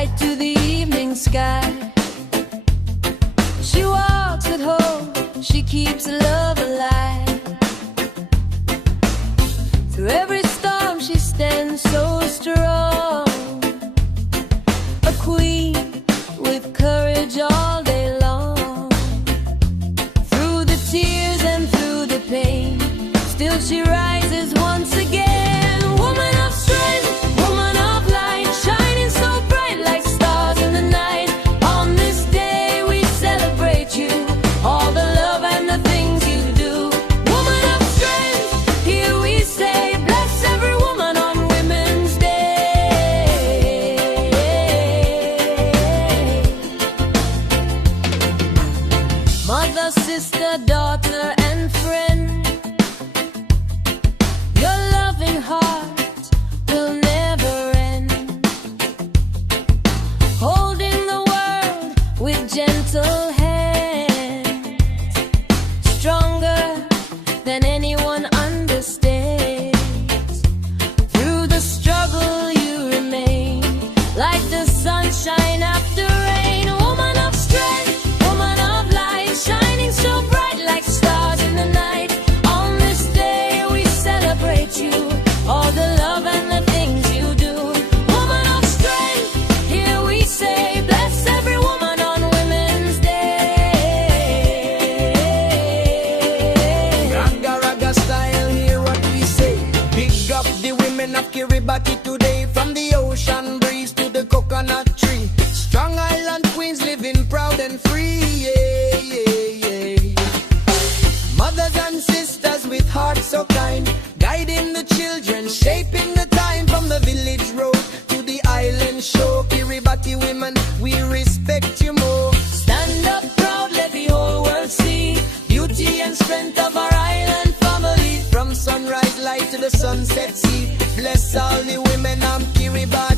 light to the evening sky. She walks with hope, she keeps love alive. Through every storm she stands so strong, a queen with courage all day long. Through the tears and through the pain, still she rises once again. Woman of strength, woman of light, shining so bright like stars in the night. On this day we celebrate you, all the love and the things you do. Woman of strength, here we say, bless every woman on Women's Day. Mother, sister, daughter and friend, your loving heart will never end. Holding the world with gentle hands, stronger than anyone understands. Through the struggle you remain, like the sunshine after rain. Woman of strength, woman of light, shining so bright like stars in the night. On this day we celebrate you, all the love and the things you do. Woman of strength, here we say, bless every woman on Women's Day. Ragga, ragga style, hear what we say. Big up the women of Kiribati today, from the ocean breeze to the coconut tree. Strong island queens living proud and free, yeah, yeah, yeah. Mothers and sisters with hearts so kind, guiding the children, shaping the time. From the village road to the island shore, Kiribati women, we respect you more. Stand up proud, let the whole world see beauty and strength of our island family. From sunrise light to the sunset sea, bless all the women of Kiribati.